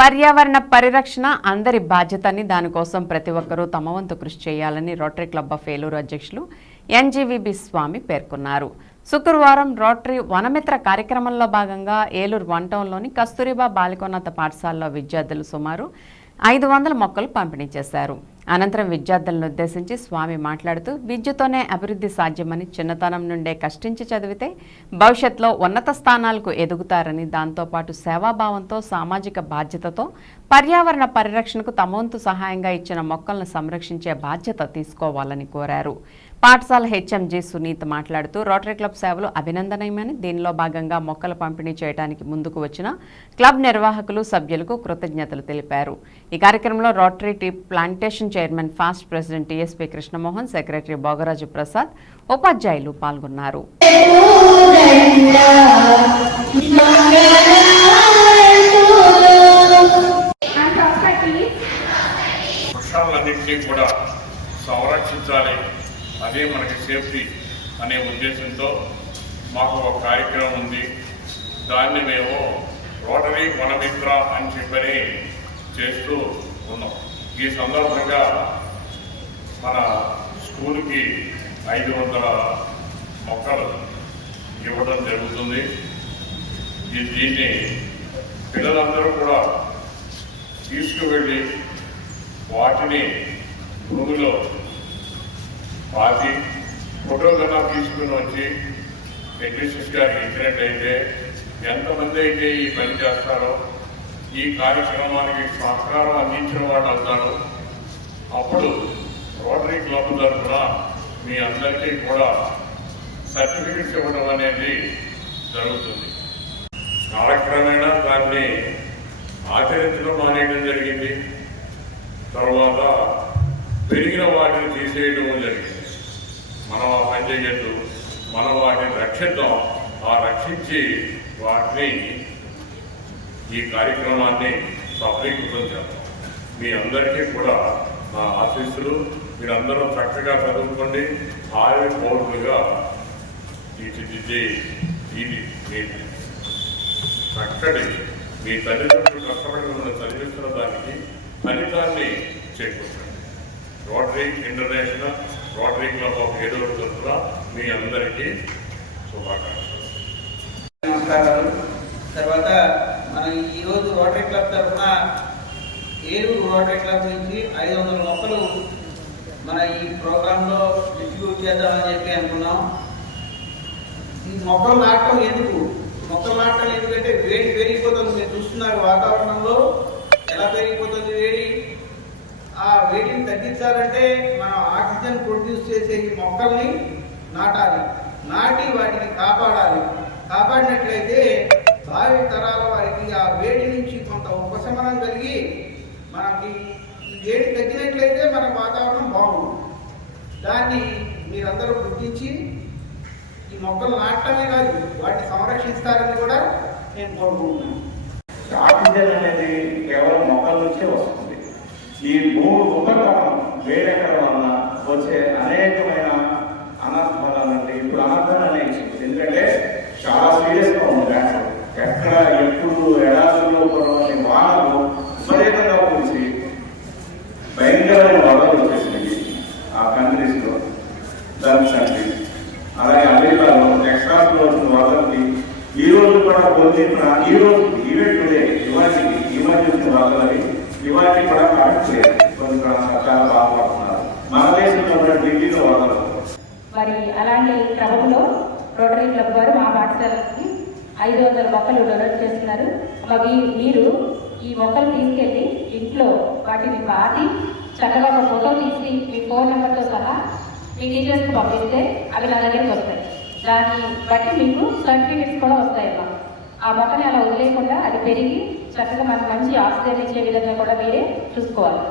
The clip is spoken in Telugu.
పర్యావరణ పరిరక్షణ అందరి బాధ్యతని దానికోసం ప్రతి ఒక్కరూ తమ వంతు కృషి చేయాలని రోటరీ క్లబ్ ఆఫ్ ఏలూరు అధ్యక్షులు ఎన్జీవీబీ స్వామి పేర్కొన్నారు. శుక్రవారం రోటరీ వనమిత్ర కార్యక్రమంలో భాగంగా ఏలూరు వన్ టౌన్లోని కస్తూరిబా బాలికోన్నత పాఠశాలలో విద్యార్థులు సుమారు ఐదు వందల మొక్కలు పంపిణీ చేశారు. అనంతరం విద్యార్థులను ఉద్దేశించి స్వామి మాట్లాడుతూ విద్యతోనే అభివృద్ధి సాధ్యమని చిన్నతనం నుండే కష్టించి చదివితే భవిష్యత్తులో ఉన్నత స్థానాలకు ఎదుగుతారని దాంతోపాటు సేవాభావంతో సామాజిక బాధ్యతతో పర్యావరణ పరిరక్షణకు తమవంతు సహాయంగా ఇచ్చిన మొక్కలను సంరక్షించే బాధ్యత తీసుకోవాలని కోరారు. పాఠశాల హెచ్ఎంజే సునీత్ మాట్లాడుతూ రోటరీ క్లబ్ సేవలు అభినందనీయమని దీనిలో భాగంగా మొక్కలు పంపిణీ చేయడానికి ముందుకు వచ్చిన క్లబ్ నిర్వాహకులు సభ్యులకు కృతజ్ఞతలు తెలిపారు. ఈ కార్యక్రమంలో rotary tea plantation chairman past president TSP Krishnamohan secretary Bhogaraju Prasad ఉపాధ్యాయులు పాల్గొన్నారు. నుండి కూడా సంరక్షించాలి. అదే మనకి సేఫ్టీ అనే ఉద్దేశంతో మాకు ఒక కార్యక్రమం ఉంది. దాన్ని మేము రోటరీ వనమిత్ర అని చెప్పని చేస్తూ ఉన్నాం. ఈ సందర్భంగా మన స్కూల్కి ఐదు వందల మొక్కలు ఇవ్వడం జరుగుతుంది. ఈ- దీన్ని పిల్లలందరూ కూడా తీసుకువెళ్ళి వాటిని భూమిలో పాతి ఫోటోగ్రాఫ్ తీసుకుని వచ్చి టెక్నీషియన్స్ గారికి ఇచ్చినట్టయితే ఎంతమంది అయితే ఈ పని చేస్తారో ఈ కార్యక్రమానికి సహకారం అందించిన వాళ్ళు అవుతారు. అప్పుడు రోటరీ క్లబ్ తరఫున మీ అందరికీ కూడా సర్టిఫికెట్స్ ఇవ్వడం అనేది జరుగుతుంది. కాలక్రమేణా దాన్ని ఆచరించడం మానేయడం జరిగింది. తర్వాత పెరిగిన వాటిని తీసేయడం జరిగింది. మనం ఆ పని చేయొద్దు మనం వాటిని రక్షిద్దాం. ఆ రక్షించి వాటిని ఈ కార్యక్రమాన్ని సఫలీకృతం చేద్దాం. మీ అందరికీ కూడా నా ఆశీస్సులు. మీరందరూ చక్కగా చదువుకోండి. భావి పౌరులుగా తీర్చిదిద్ది ఇది మీ చక్కటి మీ తల్లిదండ్రులు కష్టపడి మిమ్మల్ని చదివిస్తున్న దానికి ఫలితాన్ని చేకూర్చండి. Rotary International Rotary Club of Eduru తరఫున మీ అందరికీ శుభాకాంక్షలు. నమస్కారాలు. తర్వాత మనం ఈరోజు రోటరీ క్లబ్ తరఫున ఏలూరు రోటరీ క్లబ్ నుంచి ఐదు వందల మొక్కలు మన ఈ ప్రోగ్రాంలో డిస్ట్రిబ్యూట్ చేద్దామని చెప్పి అనుకున్నాం. ఈ మొక్కలు నాటడం ఎందుకు? మొక్కలు నాటడం ఎందుకంటే వేడి పెరిగిపోతుంది మీరు చూస్తున్నారు వాతావరణంలో ఎలా పెరిగిపోతుంది వేడి ఆ వేడిని తగ్గించాలంటే మనం ఆక్సిజన్ ప్రొడ్యూస్ చేసే ఈ మొక్కల్ని నాటాలి. నాటి వాటిని కాపాడాలి. కాపాడినట్లయితే భావి తరాల వారికి ఆ వేడి నుంచి కొంత ఉపశమనం కలిగి మనకి వేడి తగ్గినట్లయితే మన వాతావరణం బాగుంటుంది. దాన్ని మీరందరూ గుర్తించి ఈ మొక్కలు నాటడమే కాదు వాటిని సంరక్షిస్తారని కూడా నేను కోరుకుంటున్నాను. ఆక్సిజన్ అనేది కేవలం మొక్కల నుంచే వస్తుంది. ఈ మూడు ఉపక్రమం వేడెక్కడం వలన వచ్చే అనేకమైన అనర్థాలు అంటే ఇప్పుడు అనర్థాలు అనేసి ఎందుకంటే చాలా సీరియస్గా ఉంది డాక్టర్ ఎక్కడ ఎప్పుడు ఎడారుల్లో కొన్ని వానలు విపరీతంగా కురిసి భయంకరమైన వరదలు వచ్చేసినాయి ఆ కంట్రీస్లో. లో అలాగే అమెరికాలో టెక్సాస్లో వచ్చిన వరదలకి ఈ రోజు కూడా కొన్ని ఈ రోజు ఈవెంట్ టుడే ఇవాటికి ఈ మధ్య వచ్చిన ఇవాటికి కూడా కరెక్ట్ కొంత చాలా బాధపడుతున్నారు మన దేశంలో కూడా ఢిల్లీలో వాళ్ళు మరి అలాంటి క్రమంలో రోటరీ క్లబ్ వారు మా పాఠశాలకి ఐదు వందల మొక్కలు డొనేట్ చేస్తున్నారు. మరి మీరు ఈ మొక్కలు తీసుకెళ్ళి ఇంట్లో వాటిని పాతి చక్కగా ఒక ఫోటో తీసి మీ ఫోన్ నెంబర్తో సహా మీ టీచర్స్కి పంపిస్తే అవి నా దగ్గరికి వస్తాయి. దాన్ని బట్టి మీకు సర్టిఫికెట్స్ కూడా వస్తాయి వస్తాయమ్మా. ఆ మొక్కని అలా వదిలేయకుండా అది పెరిగి చక్కగా మనకు మంచి ఆక్సిజన్ ఇచ్చే విధంగా కూడా మీరే చూసుకోవాలి.